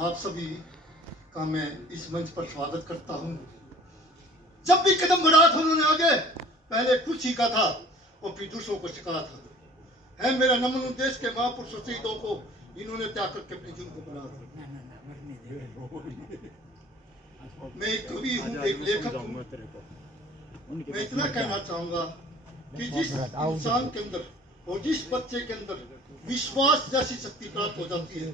आप सभी का मैं इस मंच पर स्वागत करता हूँ। जब भी कदम बढ़ा था उन्होंने आगे, पहले खुद सीखा था और फिर दूसरों को सिखाया था। है मेरा नमन देश के महापुरुषों शहीदों को, इन्होंने त्याग करके अपने जीवन को बनाया था। मैं एक कवि हूँ, एक लेखक हूँ। मैं इतना कहना चाहूंगा कि जिस इंसान के अंदर और जिस बच्चे के अंदर विश्वास जैसी शक्ति प्राप्त हो जाती है,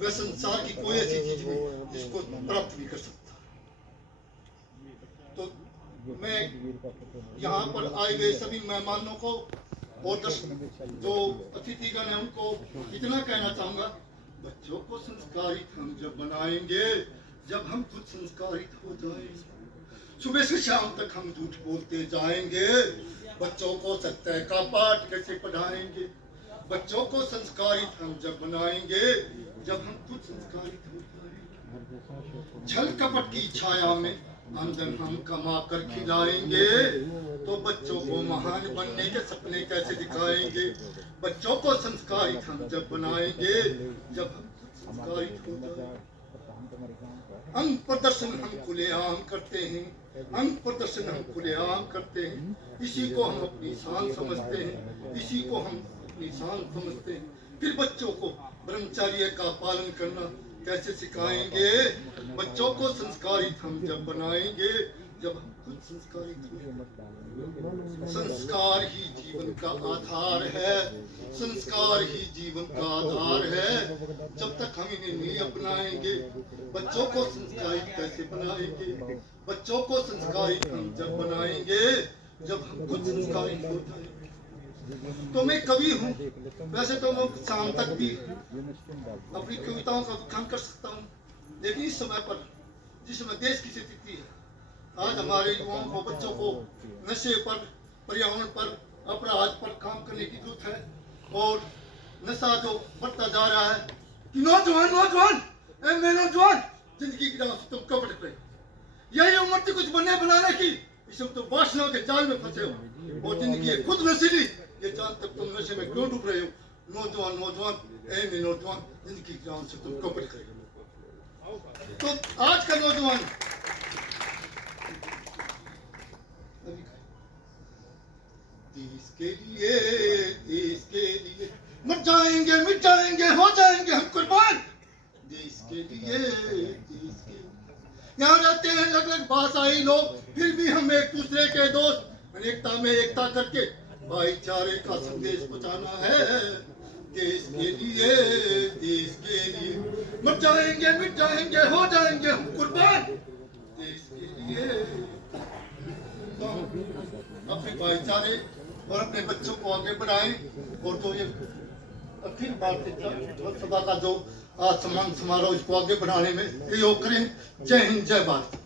वह संसार की कोई ऐसी चीज नहीं जिसको प्राप्त नहीं कर सकता। तो मैं यहाँ पर आए हुए सभी मेहमानों को और जो अतिथिगण हैं उनको इतना कहना चाहूंगा, बच्चों को संस्कारित हम जब बनाएंगे, जब हम खुद संस्कारित हो जाएंगे, सुबह से शाम तक हम झूठ बोलते जाएंगे, बच्चों को सत्य का पाठ कैसे पढ़ाएंगे, बच्चों को संस्कारित हम जब बनाएंगे, जब हम खुद संस्कारित हो जाएंगे। छल कपट की छाया में आमदन हम कमा कर खिलाएंगे, तो बच्चों को महान बनने के सपने कैसे दिखाएंगे। बच्चों को संस्कारित हम जब बनाएंगे, जब हम संस्कारित हो जाएंगे। अंग प्रदर्शन हम खुलेआम करते हैं, अंग प्रदर्शन हम खुलेआम करते हैं, इसी को हम अपनी शान समझते हैं, इसी को हम अपनी शान समझते हैं। फिर बच्चों को ब्रह्मचर्य का पालन करना कैसे सिखाएंगे। बच्चों को संस्कारित हम जब बनाएंगे, जब हम खुद संस्कारित होंगे। संस्कार ही जीवन का आधार है, संस्कार ही जीवन का आधार है। जब तक हम इन्हें नहीं अपनाएंगे, बच्चों को संस्कारित कैसे बनाएंगे। बच्चों को संस्कारित हम जब बनाएंगे, जब हम खुद संस्कारित हो जाएंगे। तो मैं कवि हूँ, वैसे तो मैं शाम तक भी अपनी कविताओं का व्याख्यान कर सकता हूँ, लेकिन इस समय पर जिस समय देश की स्थिति है, आज हमारे युवाओं को, बच्चों को नशे पर, पर्यावरण पर, अपराध पर काम करने की जरूरत है। और नशा जो बढ़ता जा रहा है कि नौजवान नौजवान जिंदगी की राह से तुम कब भटक रहे हो। यही उम्र थी कुछ बनाने की, इसमें तो वासना के जाल में फंसे हो और जिंदगी खुद नशीली, ये जान तक तुम नशे में क्यों डूब रहे हो। नौजवान नौजवान जिंदगी की राह से तुम कब भटक रहे हो। तो आज का नौजवान देश के लिए मर जाएंगे, मिट जाएंगे, हो जाएंगे हम कुर्बान। देश के लिए यहाँ रहते हैं अलग अलग भाषाई लोग, फिर भी हम एक दूसरे के दोस्त। अनेकता में एकता करके भाईचारे का संदेश पहुंचाना है। देश के लिए मर जाएंगे, मिट जाएंगे, हो जाएंगे हम कुर्बान। देश के लिए तो अपने भाईचारे और अपने बच्चों को आगे बढ़ाएं। और जो ये अखिल भारतीय लोकसभा का जो सम्मान समारोह, इसको आगे बढ़ाने में सहयोग करें। जय हिंद, जय भारत।